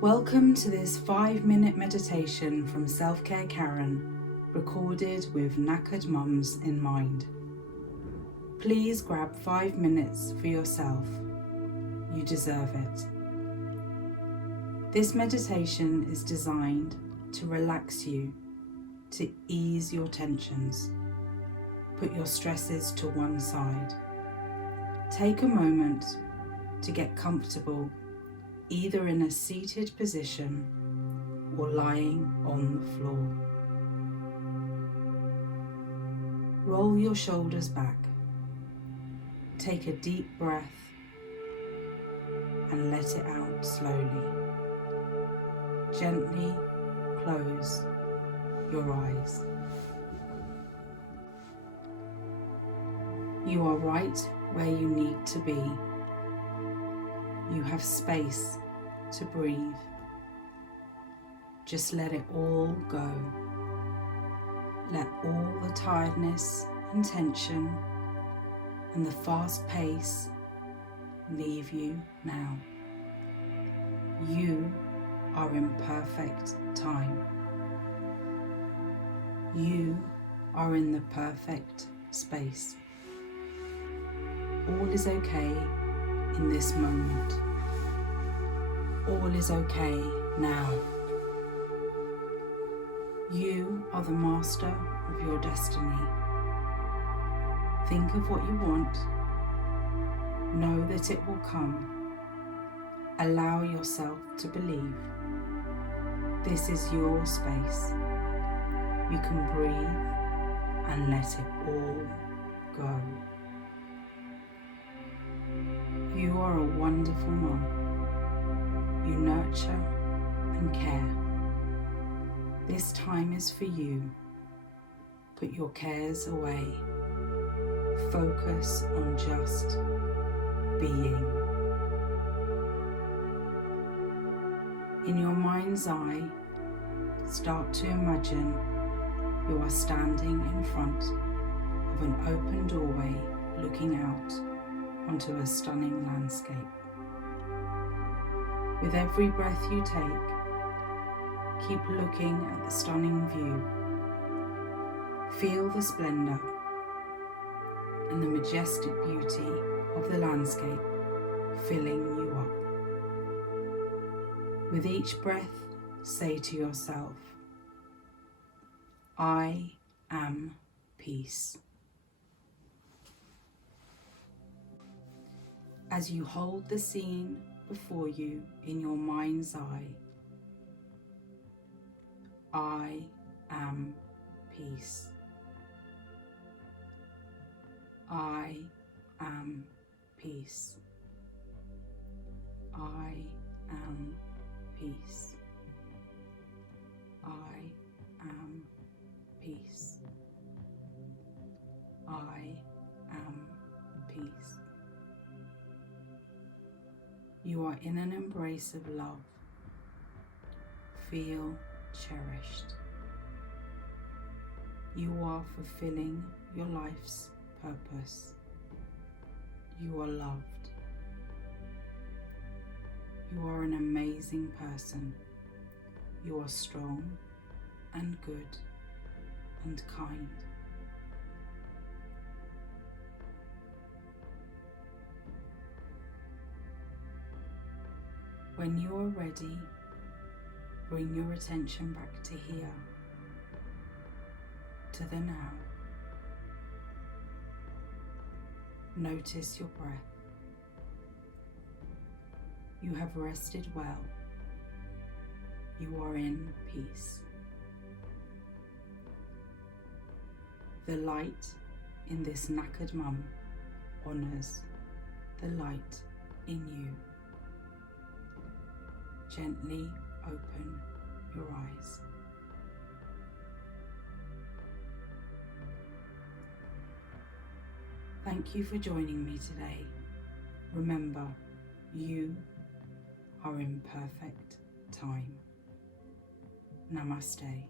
Welcome to this 5-minute meditation from Selfcare Karen, recorded with Knackered Mums in mind. Please grab 5 minutes for yourself. You deserve it. This meditation is designed to relax you, to ease your tensions, put your stresses to one side. Take a moment to get comfortable, either in a seated position or lying on the floor. Roll your shoulders back. Take a deep breath and let it out slowly. Gently close your eyes. You are right where you need to be. You have space to breathe. Just let it all go. Let all the tiredness and tension and the fast pace leave you now. You are in perfect time. You are in the perfect space. All is okay in this moment. All is okay now. You are the master of your destiny. Think of what you want. Know that it will come. Allow yourself to believe. This is your space. You can breathe and let it all go. You are a wonderful mum. You nurture and care. This time is for you. Put your cares away. Focus on just being. In your mind's eye, start to imagine you are standing in front of an open doorway looking out onto a stunning landscape. With every breath you take, keep looking at the stunning view. Feel the splendor and the majestic beauty of the landscape filling you up. With each breath, say to yourself, I am peace. As you hold the scene before you in your mind's eye, I am peace. I am peace. I am peace. I am peace. I am peace. You are in an embrace of love. Feel cherished. You are fulfilling your life's purpose. You are loved. You are an amazing person. You are strong and good and kind. When you are ready, bring your attention back to here, to the now. Notice your breath. You have rested well. You are in peace. The light in this knackered mum honors the light in you. Gently open your eyes. Thank you for joining me today. Remember, you are in perfect time. Namaste.